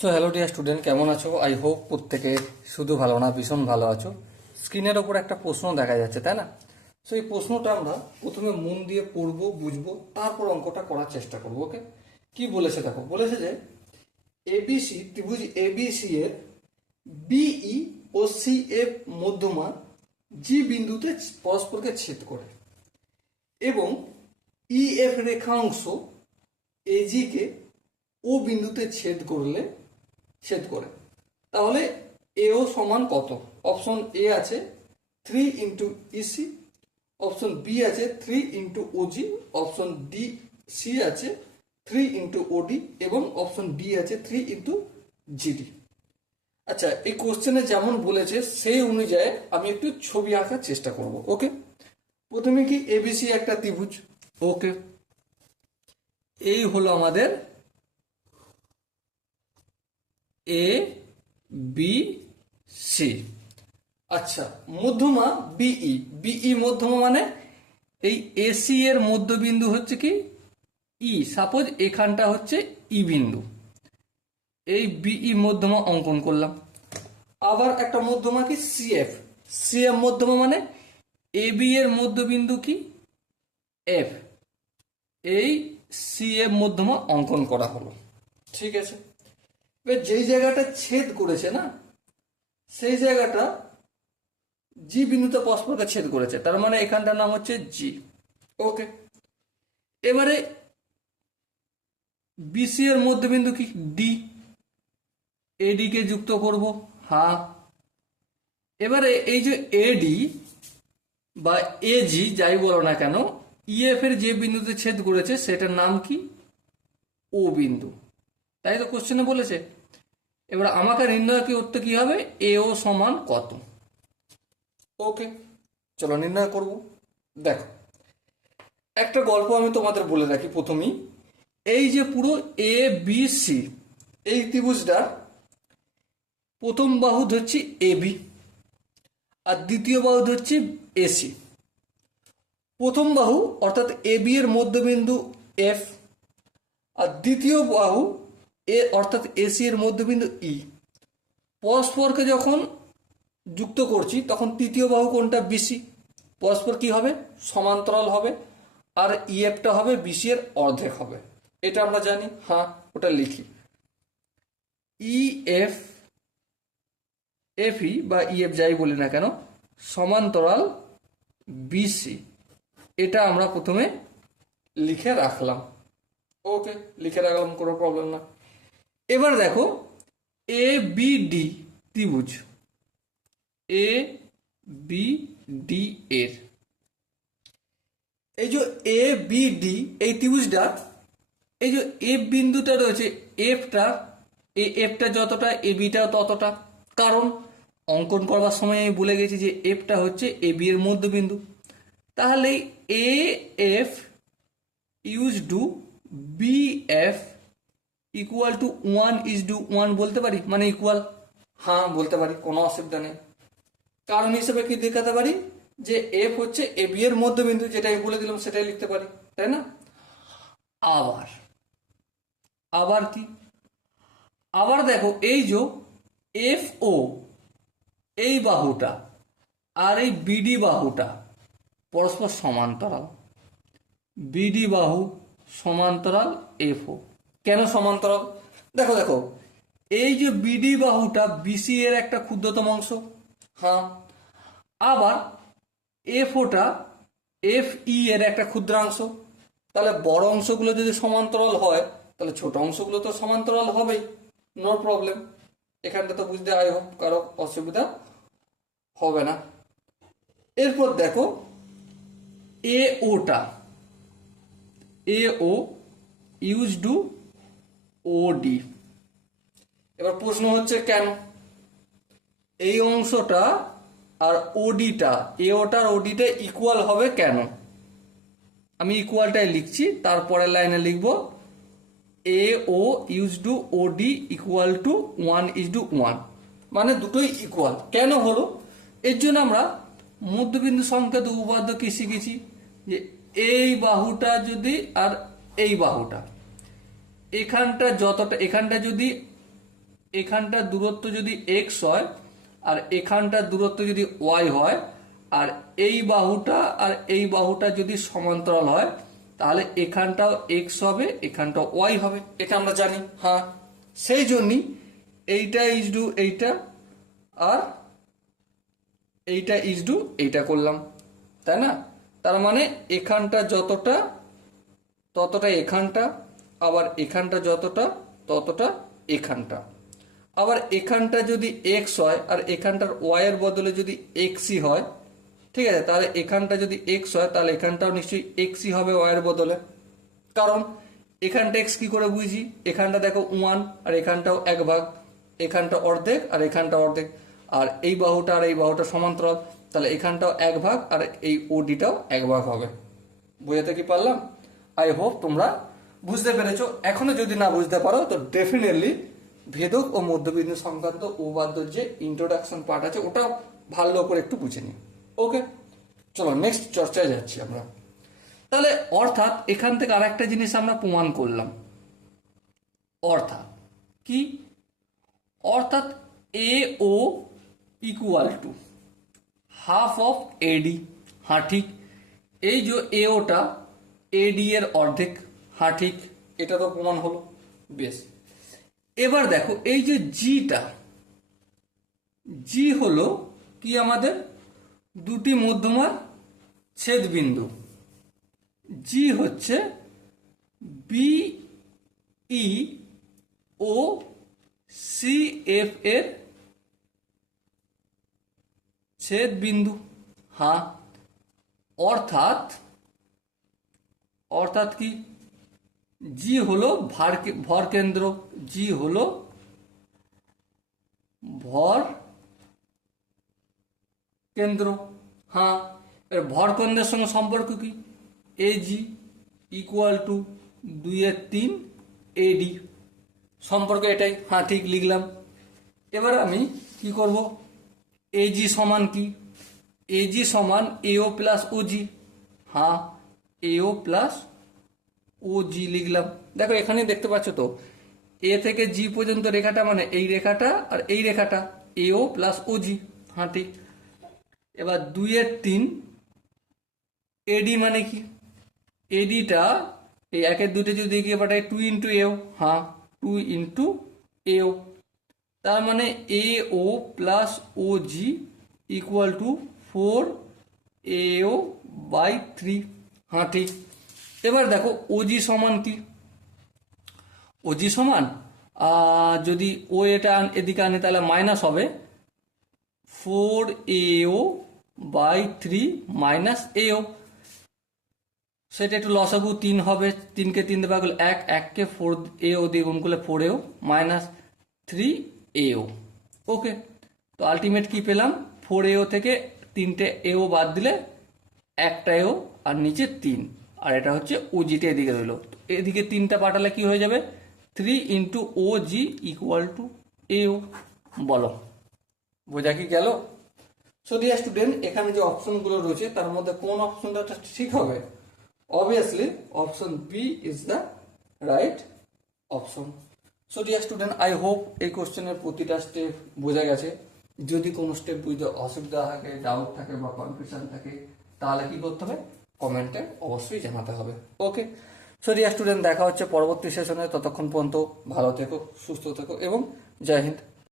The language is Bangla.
সো হ্যালো ডিয়ার স্টুডেন্ট, কেমন আছো? আই হোপ প্রত্যেকে শুধু ভালো না, ভীষণ ভালো আছো। স্ক্রিনের ওপর একটা প্রশ্ন দেখা যাচ্ছে, তাই না? সো এই প্রশ্নটা আমরা প্রথমে মন দিয়ে পড়বো, বুঝবো, তারপর অঙ্কটা করার চেষ্টা করবো। ওকে, কি বলেছে দেখো। বলেছে যে এবিসি ত্রিভুজ এবিসি এর বিই ও সি এফ মধ্যমা জি বিন্দুতে পরস্পরকে ছেদ করে এবং ইএফ রেখাংশ এজি কে ও বিন্দুতে ছেদ করে, তাহলে এও সমান কত? অপশন এ আছে 3 × ইসি, অপশন বি আছে 3 × ওজি, অপশন ডি সি আছে 3 × ওডি এবং অপশন ডি আছে 3 × জিডি। আচ্ছা, এই কোশ্চেনে যেমন বলেছে সেই অনুযায়ী আমি একটু ছবি আঁকার চেষ্টা করব। ওকে, প্রথমে কি এবিসি একটা ত্রিভুজ। ওকে, এই হলো আমাদের এ বি সি। আচ্ছা, মধ্যমা বিই। বিই মধ্যমা মানে এই এসি এর মধ্যবিন্দু হচ্ছে কি ই। সাপোজ এখানটা হচ্ছে ই বিন্দু, এই বিই মধ্যমা অঙ্কন করলাম। আবার একটা মধ্যমা কি সিএফ। সিএফ মধ্যমা মানে এবি এর মধ্যবিন্দু কি এফ, এই সিএফ মধ্যমা অঙ্কন করা হলো। ঠিক আছে, এবার যেই জায়গাটা ছেদ করেছে না, সেই জায়গাটা জি বিন্দুতে পরস্পরকে ছেদ করেছে, তার মানে এখানটার নাম হচ্ছে জি। ওকে, এবারে বিসি এর মধ্যবিন্দু কি ডি, এডি কে যুক্ত করব। হ্যাঁ, এবারে এই যে এডি বা এজি যাই বলো না কেন, ইএফ এর যে বিন্দুতে ছেদ করেছে সেটার নাম কি ও বিন্দু। তাই তো কোশ্চেনে বলেছে। এবার আমাকে নির্ণয় করতে কি হবে, এও সমান কত। ওকে, চলো নির্ণয় করব। দেখো, একটা গল্প আমি তোমাদের বলে রাখি প্রথমেই। এই যে পুরো এ বি সি এই ত্রিভুজটার প্রথম বাহু ধরছি এবি আর দ্বিতীয় বাহু ধরছি এসি। প্রথম বাহু অর্থাৎ এবি এর মধ্যবিন্দু এফ আর দ্বিতীয় বাহু এ অর্থাৎ এসি এর মধ্যবিন্দু ই। পরস্পরকে যখন যুক্ত করছি তখন তৃতীয় বাহু কোনটা বিসি, পরস্পর কি হবে সমান্তরাল হবে, আর ইএফটা হবে বিসি এর অর্ধেক হবে। এটা আমরা জানি। হ্যাঁ, ওটা লিখি। ইএফ এফই বা ইএফ যাই বলি না কেন সমান্তরাল বিসি, এটা আমরা প্রথমে লিখে রাখলাম। ওকে, লিখে রাখলাম, কোনো প্রবলেম না। এবার দেখো এ বি ডি ত্রিভুজ, এ বি ডি এর এই যে এ বি ডি এই ত্রিভুজটা, এই যে এফ বিন্দুটা রয়েছে এফটা, এই এফটা যতটা এ বিটাও ততটা। কারণ অঙ্কন করবার সময় আমি বলে গেছি যে এফটা হচ্ছে এ বি এর মধ্যবিন্দু। তাহলে A F use to B F equal to 1:1 বলতে পারি, মানে ইকুয়াল। হ্যাঁ, বলতে পারি, কোনো অসুবিধা নেই। কারণ হিসেবে কি দেখাতে পারি যে এফ হচ্ছে এ বি এর মধ্যবিন্দু, যেটা আমি বলে দিলাম সেটাই লিখতে পারি, তাই না? আবার আবার কি, আবার দেখো এই যে এফ ও এই বাহুটা আর এই বিডি বাহুটা পরস্পর সমান্তরাল। বিডি বাহু সমান্তরাল এফ ও। কেন সমান্তরাল? দেখো দেখো এই যে বিডি বাহুটা বিসি এর একটা ক্ষুদ্রতম অংশ। হ্যাঁ, আবার এফ ওটা এফ ই এর একটা ক্ষুদ্রাংশ। তাহলে বড় অংশগুলো যদি সমান্তরাল হয় তাহলে ছোট অংশগুলো তো সমান্তরাল হবেই। নো প্রবলেম, এখানটা তো বুঝতে আই হোপ কারো অসুবিধা হবে না। এরপর দেখো এ ওটা, এ O is to O D. এবার প্রশ্ন হচ্ছে কেন এই অংশটা আর ওডিটা, এ ওটার ওডিটা ইকুয়াল হবে কেন? আমি ইকুয়ালটাই লিখছি, তারপরে লাইনে লিখব A O is to O D equal to 1:1, মানে দুটোই ইকুয়াল। কেন হলো? এর জন্য আমরা মধ্যবিন্দু সংকেত উপপাদ্য কি শিখেছি যে এই বাহুটা যদি আর এই বাহুটা এখানটা যতটা, এখানটা যদি এখানটার দূরত্ব যদি এক্স হয় আর এখানটার দূরত্ব যদি ওয়াই হয়, আর এই বাহুটা আর এই বাহুটা যদি সমান্তরাল হয়, তাহলে এখানটাও এক্স হবে, এখানটাও ওয়াই হবে, এটা আমরা জানি। হ্যাঁ, সেই জন্যই এইটা ইজ টু এইটা আর এইটা ইজ টু এইটা করলাম, তাই না? তার মানে এখানটা যতটা ততটা এখানটা, আবার এখানটা যতটা ততটা এখানটা। আবার এখানটা যদি এক্স হয় আর এখানটার ওয়াই এর বদলে যদি এক্সই হয়, ঠিক আছে, তাহলে এখানটা যদি এক্স হয় তাহলে এখানটাও নিশ্চয়ই এক্সই হবে ওয়াই এর বদলে। কারণ এখানটা এক্স কি করে বুঝি, এখানটা দেখো 1 আর এখানটাও 1 ভাগ, এখানটা অর্ধেক আর এখানটা অর্ধেক, আর এই বাহুটা আর এই বাহুটা সমান্তরাল, তাহলে এখানটাও 1 ভাগ আর এই ওডিটাও 1 ভাগ হবে। বুঝতে কি পারলাম? আই হোপ তোমরা বুঝতে পেরেছো। এখনো যদি না বুঝতে পারো তো ডেফিনেটলি ভেদক ও মধ্যবিন্দু সংক্রান্ত উপপাদ্যের যে ইন্ট্রোডাকশন পার্ট আছে ওটা ভালো করে একটু বুঝে নিই। ওকে, চলো নেক্সট চর্চায় যাচ্ছি আমরা। তাহলে অর্থাৎ এখান থেকে আর একটা জিনিস আমরা প্রমাণ করলাম, অর্থাৎ কি? অর্থাৎ এ ও ইকুয়াল টু হাফ অফ এডি। হ্যাঁ ঠিক, এই যে এ ওটা এডি এর অর্ধেক। হ্যাঁ ঠিক, এটা তো প্রমাণ হলো। বেশ, এবার দেখো এই যে জিটা, জি হলো কি আমাদের দুটি মধ্যমার ছেদ বিন্দু। জি হচ্ছে বি ই ও সি এফ এর ছেদ বিন্দু। হ্যাঁ, অর্থাৎ অর্থাৎ কি? জি হলো ভর কেন্দ্র, জি হলো ভর কেন্দ্র। হ্যাঁ, এর ভর কেন্দ্রের সঙ্গে সম্পর্ক কি? এ জি ইকুয়াল টু 2/3 এডি, সম্পর্ক এটাই। হ্যাঁ ঠিক, লিখলাম। এবার আমি কি করব, এজি সমান কি? এজি সমান এও প্লাস ওজি। হ্যাঁ, এও প্লাস ওজি লিখলাম। দেখো এখানে দেখতে পাচ্ছ তো, এ থেকে জি পর্যন্ত রেখাটা মানে এই রেখাটা আর এই রেখাটা, এও প্লাস ওজি। হ্যাঁ ঠিক। এবার 2/3 এডি মানে কি? এডিটা এই 1-2 যদি এগিয়ে পাঠাই 2 ইন্টু এও। হ্যাঁ, 2 ইন্টু এও, তার মানে A O plus O G equal to 4 AO by 3। হ্যাঁ ঠিক। এবার দেখো ওজি সমান কি? ওজি সমান যদি ও এটা এদিকে আনে তাহলে মাইনাস হবে 4 এও বাই 3 মাইনাস এও। সেটা একটু লসাগু 3 হবে, 3কে 3 দিয়ে ভাগ করলে 1, 1কে 4 এও দিয়ে গুণ করলে 4 এও মাইনাস 3 এও। ওকে, তো আলটিমেট কি পেলাম? 4 এও থেকে 3টে এও বাদ দিলে একটা এও আর নিচে 3, আর এটা হচ্ছে ওজিটা এদিকে রইল। এদিকে 3টা পাঠালে কি হয়ে যাবে? 3 into O G equal to AO. বলো বোঝা কি গেল? সো ডিয়ার স্টুডেন্ট, এখানে যে অপশনগুলো রয়েছে তার মধ্যে কোন অপশনটা ঠিক হবে? Obviously option B is the right option. So dear student, I hope এই কোশ্চেনের প্রতিটা স্টেপ বোঝা গেছে। যদি কোনো স্টেপ বুঝতে অসুবিধা থাকে, ডাউট থাকে বা কনফিউশন থাকে, তাহলে কি করতে হবে? কমেন্টে অবশ্যই জানাতে হবে। ওকে, সো ডিয়ার স্টুডেন্ট, দেখা হচ্ছে পরবর্তী সেশনে। ততক্ষণ পর্যন্ত ভালো থেকো, সুস্থ থেকো এবং জয় হিন্দ।